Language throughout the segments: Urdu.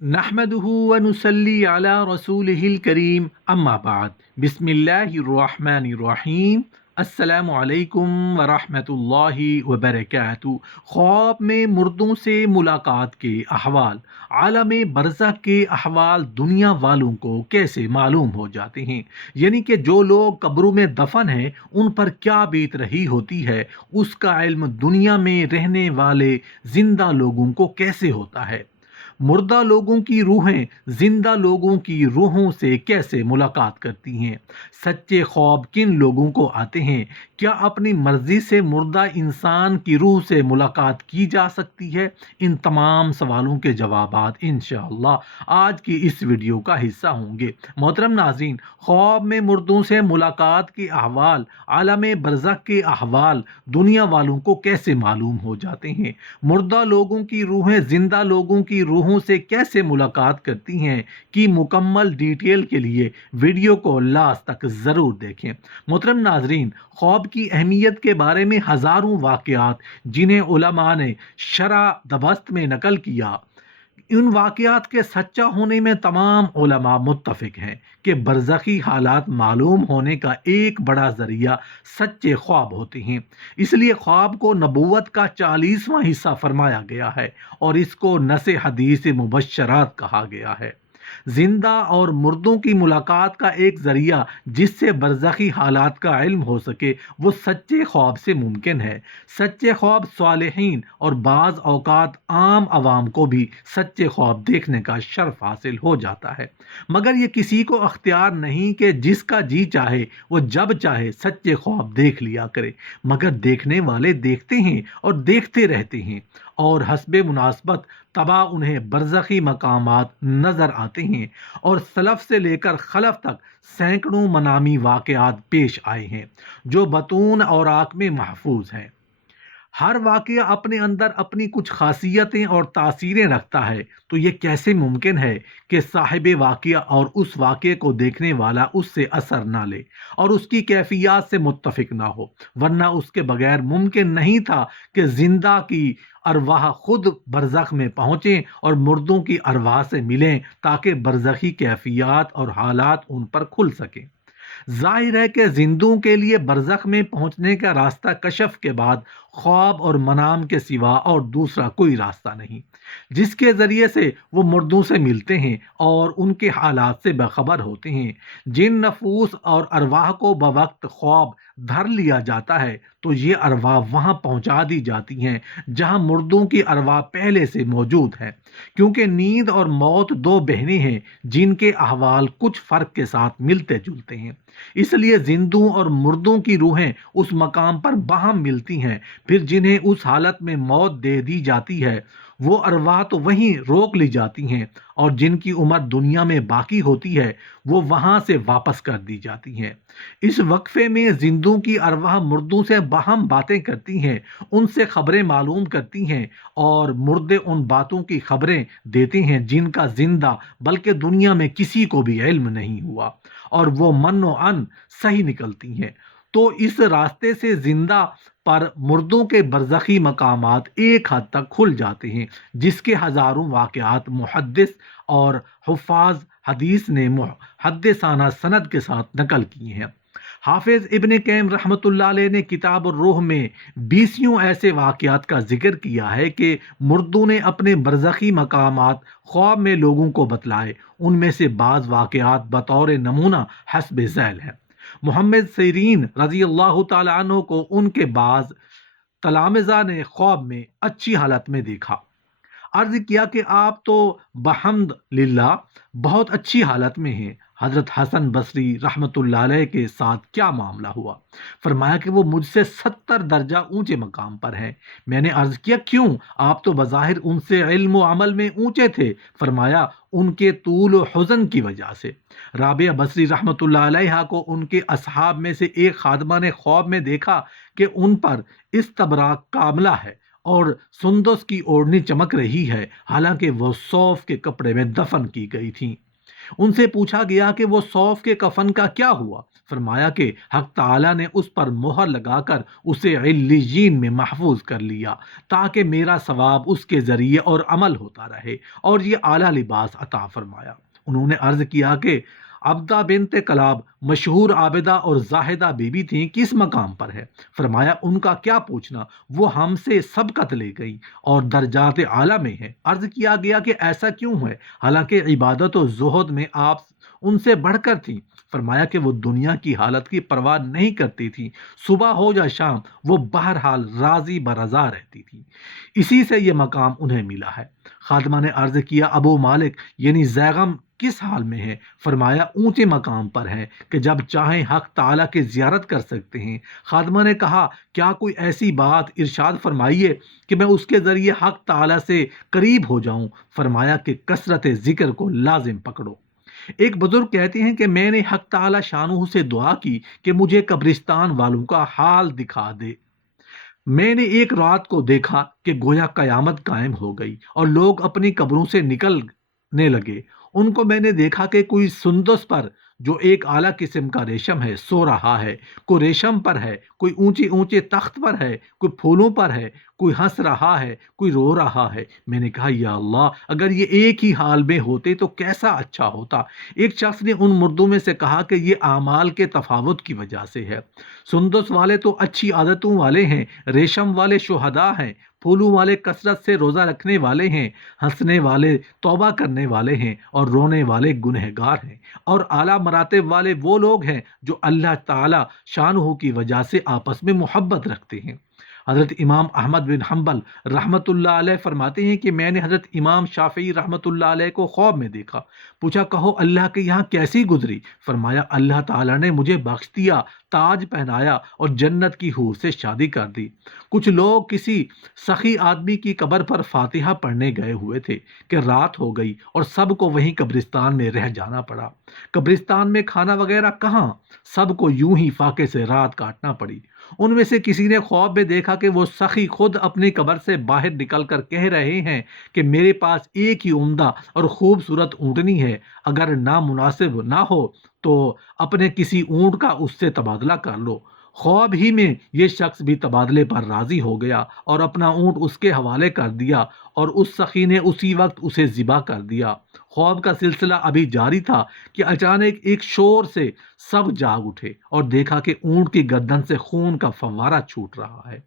نحمده ونصلي على رسوله الكريم اما بعد بسم اللہ الرحمن الرحیم السلام علیکم ورحمۃ اللہ وبرکاتہ۔ خواب میں مردوں سے ملاقات کے احوال، عالم برزخ کے احوال دنیا والوں کو کیسے معلوم ہو جاتے ہیں؟ یعنی کہ جو لوگ قبروں میں دفن ہیں ان پر کیا بیت رہی ہوتی ہے، اس کا علم دنیا میں رہنے والے زندہ لوگوں کو کیسے ہوتا ہے؟ مردہ لوگوں کی روحیں زندہ لوگوں کی روحوں سے کیسے ملاقات کرتی ہیں؟ سچے خواب کن لوگوں کو آتے ہیں؟ کیا اپنی مرضی سے مردہ انسان کی روح سے ملاقات کی جا سکتی ہے؟ ان تمام سوالوں کے جوابات انشاءاللہ آج کی اس ویڈیو کا حصہ ہوں گے۔ محترم ناظرین، خواب میں مردوں سے ملاقات کے احوال، عالم برزخ کے احوال دنیا والوں کو کیسے معلوم ہو جاتے ہیں؟ مردہ لوگوں کی روحیں زندہ لوگوں کی روحوں سے کیسے ملاقات کرتی ہیں کی مکمل ڈیٹیل کے لیے ویڈیو کو لاسٹ تک ضرور دیکھیں۔ محترم ناظرین، خواب کی اہمیت کے بارے میں ہزاروں واقعات جنہیں علماء نے شرح دبست میں نقل کیا، ان واقعات کے سچا ہونے میں تمام علماء متفق ہیں کہ برزخی حالات معلوم ہونے کا ایک بڑا ذریعہ سچے خواب ہوتے ہیں۔ اس لیے خواب کو نبوت کا 40واں حصہ فرمایا گیا ہے اور اس کو نص حدیث مبشرات کہا گیا ہے۔ زندہ اور مردوں کی ملاقات کا ایک ذریعہ جس سے برزخی حالات کا علم ہو سکے وہ سچے خواب سے ممکن ہے۔ سچے خواب صالحین اور بعض اوقات عام عوام کو بھی سچے خواب دیکھنے کا شرف حاصل ہو جاتا ہے، مگر یہ کسی کو اختیار نہیں کہ جس کا جی چاہے وہ جب چاہے سچے خواب دیکھ لیا کرے، مگر دیکھنے والے دیکھتے ہیں اور دیکھتے رہتے ہیں اور حسب مناسبت تباہ انہیں برزخی مقامات نظر آتے ہیں، اور سلف سے لے کر خلف تک سینکڑوں منامی واقعات پیش آئے ہیں جو بطون اوراق میں محفوظ ہیں۔ ہر واقعہ اپنے اندر اپنی کچھ خاصیتیں اور تاثیریں رکھتا ہے، تو یہ کیسے ممکن ہے کہ صاحب واقعہ اور اس واقعے کو دیکھنے والا اس سے اثر نہ لے اور اس کی کیفیات سے متفق نہ ہو؟ ورنہ اس کے بغیر ممکن نہیں تھا کہ زندہ کی ارواح خود برزخ میں پہنچیں اور مردوں کی ارواح سے ملیں تاکہ برزخی کیفیات اور حالات ان پر کھل سکیں۔ ظاہر ہے کہ زندوں کے لیے برزخ میں پہنچنے کا راستہ کشف کے بعد خواب اور منام کے سوا اور دوسرا کوئی راستہ نہیں، جس کے ذریعے سے وہ مردوں سے ملتے ہیں اور ان کے حالات سے باخبر ہوتے ہیں۔ جن نفوس اور ارواح کو بوقت خواب دھر لیا جاتا ہے تو یہ ارواح وہاں پہنچا دی جاتی ہیں جہاں مردوں کی ارواح پہلے سے موجود ہے، کیونکہ نیند اور موت دو بہنیں ہیں جن کے احوال کچھ فرق کے ساتھ ملتے جلتے ہیں۔ اس لیے زندوں اور مردوں کی روحیں اس مقام پر باہم ملتی ہیں، پھر جنہیں اس حالت میں موت دے دی جاتی ہے وہ ارواح تو وہیں روک لی جاتی ہیں، اور جن کی عمر دنیا میں باقی ہوتی ہے وہ وہاں سے واپس کر دی جاتی ہیں۔ اس وقفے میں زندوں کی ارواح مردوں سے باہم باتیں کرتی ہیں، ان سے خبریں معلوم کرتی ہیں، اور مردے ان باتوں کی خبریں دیتے ہیں جن کا زندہ بلکہ دنیا میں کسی کو بھی علم نہیں ہوا، اور وہ من و عن صحیح نکلتی ہیں۔ تو اس راستے سے زندہ پر مردوں کے برزخی مقامات ایک حد تک کھل جاتے ہیں، جس کے ہزاروں واقعات محدث اور حفاظ حدیث نے محدثانہ سند کے ساتھ نقل کیے ہیں۔ حافظ ابن قیم رحمۃ اللہ علیہ نے کتاب الروح میں 20 ایسے واقعات کا ذکر کیا ہے کہ مردوں نے اپنے برزخی مقامات خواب میں لوگوں کو بتلائے۔ ان میں سے بعض واقعات بطور نمونہ حسب ذیل ہیں۔ محمد سیرین رضی اللہ تعالی عنہ کو ان کے بعض تلامذہ نے خواب میں اچھی حالت میں دیکھا۔ عرض کیا کہ آپ تو بحمد للہ بہت اچھی حالت میں ہیں، حضرت حسن بصری رحمۃ اللہ علیہ کے ساتھ کیا معاملہ ہوا؟ فرمایا کہ وہ مجھ سے 70 درجہ اونچے مقام پر ہیں۔ میں نے عرض کیا کیوں؟ آپ تو بظاہر ان سے علم و عمل میں اونچے تھے۔ فرمایا ان کے طول و حزن کی وجہ سے۔ رابعہ بصری رحمۃ اللہ علیہ کو ان کے اصحاب میں سے ایک خادمہ نے خواب میں دیکھا کہ ان پر استبراق کاملہ ہے اور سندس کی اوڑھنی چمک رہی ہے، حالانکہ وہ صوف کے کپڑے میں دفن کی گئی تھیں۔ ان سے پوچھا گیا کہ وہ صوف کے کفن کا کیا ہوا؟ فرمایا کہ حق تعالی نے اس پر مہر لگا کر اسے علیین میں محفوظ کر لیا تاکہ میرا ثواب اس کے ذریعے اور عمل ہوتا رہے، اور یہ اعلیٰ لباس عطا فرمایا۔ انہوں نے عرض کیا کہ عبدہ بنت کلاب مشہور عابدہ اور زاہدہ بی بی تھیں، کس مقام پر ہے؟ فرمایا ان کا کیا پوچھنا، وہ ہم سے سبقت لے گئی اور درجات اعلیٰ میں ہے۔ عرض کیا گیا کہ ایسا کیوں ہے حالانکہ عبادت و زہد میں آپ ان سے بڑھ کر تھیں؟ فرمایا کہ وہ دنیا کی حالت کی پرواہ نہیں کرتی تھی، صبح ہو یا شام وہ بہرحال راضی برضا رہتی تھی، اسی سے یہ مقام انہیں ملا ہے۔ خادمہ نے عرض کیا ابو مالک یعنی زیغم کس حال میں ہے؟ فرمایا اونچے مقام پر ہے کہ جب چاہیں حق تعالیٰ کی زیارت کر سکتے ہیں۔ خادمہ نے کہا کیا کوئی ایسی بات ارشاد فرمائیے کہ میں اس کے ذریعے حق تعالیٰ سے قریب ہو جاؤں۔ فرمایا کہ کثرت ذکر کو لازم پکڑو۔ ایک بزرگ کہتے ہیں کہ میں نے حق تعالیٰ شانہ سے دعا کی کہ مجھے قبرستان والوں کا حال دکھا دے۔ میں نے ایک رات کو دیکھا کہ گویا قیامت قائم ہو گئی اور لوگ اپنی قبروں سے نکلنے لگے۔ ان کو میں نے دیکھا کہ کوئی سندس پر جو ایک اعلیٰ قسم کا ریشم ہے سو رہا ہے، کوئی ریشم پر ہے، کوئی اونچے اونچے تخت پر ہے، کوئی پھولوں پر ہے، کوئی ہنس رہا ہے، کوئی رو رہا ہے۔ میں نے کہا یا اللہ اگر یہ ایک ہی حال میں ہوتے تو کیسا اچھا ہوتا۔ ایک شخص نے ان مردوں میں سے کہا کہ یہ اعمال کے تفاوت کی وجہ سے ہے، سندس والے تو اچھی عادتوں والے ہیں، ریشم والے شہداء ہیں، پھولوں والے کثرت سے روزہ رکھنے والے ہیں، ہنسنے والے توبہ کرنے والے ہیں، اور رونے والے گنہگار ہیں، اور اعلیٰ مراتب والے وہ لوگ ہیں جو اللہ تعالی شانہ کی وجہ سے آپس میں محبت رکھتے ہیں۔ حضرت امام احمد بن حنبل رحمۃ اللہ علیہ فرماتے ہیں کہ میں نے حضرت امام شافعی رحمۃ اللہ علیہ کو خواب میں دیکھا۔ پوچھا کہو اللہ کے یہاں کیسی گزری؟ فرمایا اللہ تعالیٰ نے مجھے بخش دیا، تاج پہنایا اور جنت کی حور سے شادی کر دی۔ کچھ لوگ کسی سخی آدمی کی قبر پر فاتحہ پڑھنے گئے ہوئے تھے کہ رات ہو گئی اور سب کو وہیں قبرستان میں رہ جانا پڑا۔ قبرستان میں کھانا وغیرہ کہاں، سب کو یوں ہی فاقے سے رات کاٹنا پڑی۔ ان میں سے کسی نے خواب میں دیکھا کہ وہ سخی خود اپنی قبر سے باہر نکل کر کہہ رہے ہیں کہ میرے پاس ایک ہی عمدہ اور خوبصورت اونٹنی ہے، اگر نامناسب نہ ہو تو اپنے کسی اونٹ کا اس سے تبادلہ کر لو۔ خواب ہی میں یہ شخص بھی تبادلے پر راضی ہو گیا اور اپنا اونٹ اس کے حوالے کر دیا، اور اس سخی نے اسی وقت اسے ذبح کر دیا۔ خواب کا سلسلہ ابھی جاری تھا کہ اچانک ایک شور سے سب جاگ اٹھے اور دیکھا کہ اونٹ کی گردن سے خون کا فوارہ چھوٹ رہا ہے۔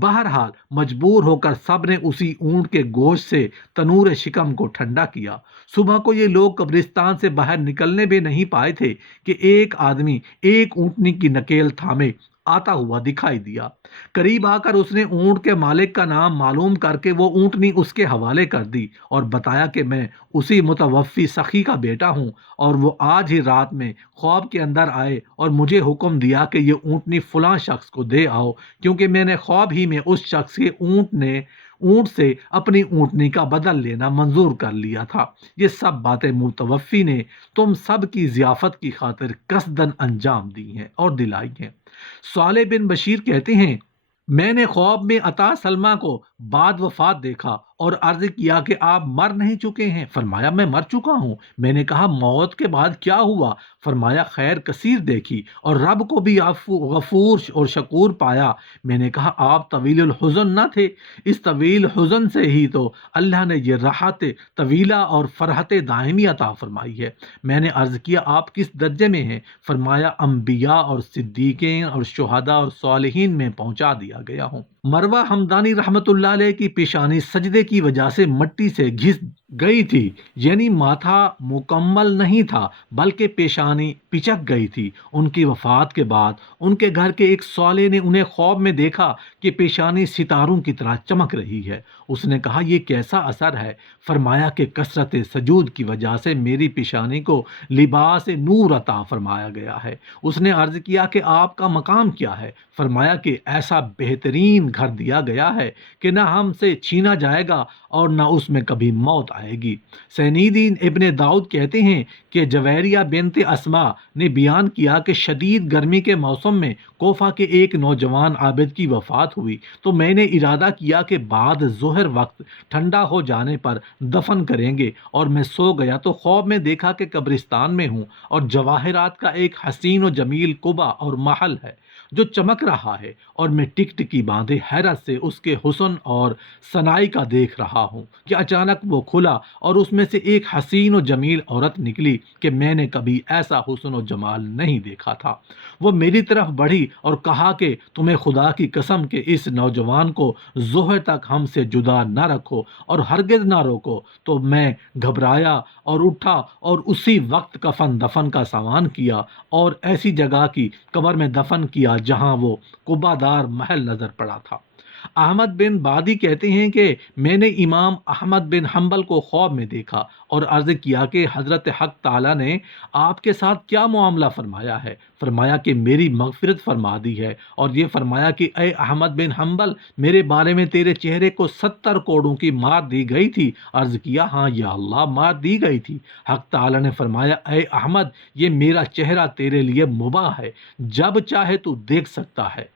بہرحال مجبور ہو کر سب نے اسی اونٹ کے گوشت سے تنور شکم کو ٹھنڈا کیا۔ صبح کو یہ لوگ قبرستان سے باہر نکلنے بھی نہیں پائے تھے کہ ایک آدمی ایک اونٹنی کی نکیل تھامے آتا ہوا دکھائی دیا۔ قریب آ کر اس نے اونٹ کے مالک کا نام معلوم کر کے وہ اونٹنی اس کے حوالے کر دی اور بتایا کہ میں اسی متوفی سخی کا بیٹا ہوں، اور وہ آج ہی رات میں خواب کے اندر آئے اور مجھے حکم دیا کہ یہ اونٹنی فلاں شخص کو دے آؤ، کیونکہ میں نے خواب ہی میں اس شخص کے اونٹ سے اپنی اونٹنی کا بدل لینا منظور کر لیا تھا۔ یہ سب باتیں متوفی نے تم سب کی ضیافت کی خاطر قصدن انجام دی ہیں اور دلائی ہیں۔ صالح بن بشیر کہتے ہیں میں نے خواب میں عطا سلمہ کو بعد وفات دیکھا اور عرض کیا کہ آپ مر نہیں چکے ہیں؟ فرمایا میں مر چکا ہوں۔ میں نے کہا موت کے بعد کیا ہوا؟ فرمایا خیر کثیر دیکھی اور رب کو بھی غفور اور شکور پایا۔ میں نے کہا آپ طویل الحزن نہ تھے؟ اس طویل حزن سے ہی تو اللہ نے یہ راحت طویلہ اور فرحت دائمی عطا فرمائی ہے۔ میں نے عرض کیا آپ کس درجے میں ہیں؟ فرمایا انبیاء اور صدیقین اور شہداء اور صالحین میں پہنچا دیا گیا ہوں۔ مروہ حمدانی رحمۃ اللہ علیہ کی پیشانی سجدے کی وجہ سے مٹی سے گھس گئی تھی، یعنی ماتھا مکمل نہیں تھا بلکہ پیشانی پچک گئی تھی۔ ان کی وفات کے بعد ان کے گھر کے ایک صالح نے انہیں خواب میں دیکھا کہ پیشانی ستاروں کی طرح چمک رہی ہے۔ اس نے کہا یہ کیسا اثر ہے؟ فرمایا کہ کثرت سجود کی وجہ سے میری پیشانی کو لباس نور عطا فرمایا گیا ہے۔ اس نے عرض کیا کہ آپ کا مقام کیا ہے؟ فرمایا کہ ایسا بہترین گھر دیا گیا ہے کہ نہ ہم سے چھینا جائے گا اور نہ اس میں کبھی موت آئے گی۔ سینیدین ابن داؤد کہتے ہیں کہ جویریہ بنت اسما نے بیان کیا کہ شدید گرمی کے موسم میں کوفہ کے ایک نوجوان عابد کی وفات ہوئی تو میں نے ارادہ کیا کہ بعد ظہر وقت ٹھنڈا ہو جانے پر دفن کریں گے، اور میں سو گیا تو خواب میں دیکھا کہ قبرستان میں ہوں اور جواہرات کا ایک حسین و جمیل قبہ اور محل ہے جو چمک رہا ہے، اور میں ٹک ٹکی باندھے حیرت سے اس کے حسن اور صنائی کا دیکھ رہا ہوں کہ اچانک وہ کھلا اور اس میں سے ایک حسین و جمیل عورت نکلی کہ میں نے کبھی ایسا حسن و جمال نہیں دیکھا تھا۔ وہ میری طرف بڑھی اور کہا کہ تمہیں خدا کی قسم کہ اس نوجوان کو ظہر تک ہم سے جدا نہ رکھو اور ہرگز نہ روکو۔ تو میں گھبرایا اور اٹھا اور اسی وقت کفن دفن کا سامان کیا اور ایسی جگہ کی قبر میں دفن کیا جہاں وہ قبہ دار محل نظر پڑا تھا۔ احمد بن بادی کہتے ہیں کہ میں نے امام احمد بن حنبل کو خواب میں دیکھا اور عرض کیا کہ حضرت حق تعالیٰ نے آپ کے ساتھ کیا معاملہ فرمایا ہے؟ فرمایا کہ میری مغفرت فرما دی ہے، اور یہ فرمایا کہ اے احمد بن حنبل، میرے بارے میں تیرے چہرے کو 70 کوڑوں کی مار دی گئی تھی۔ عرض کیا ہاں یا اللہ، مار دی گئی تھی۔ حق تعالیٰ نے فرمایا اے احمد، یہ میرا چہرہ تیرے لیے مباح ہے، جب چاہے تو دیکھ سکتا ہے۔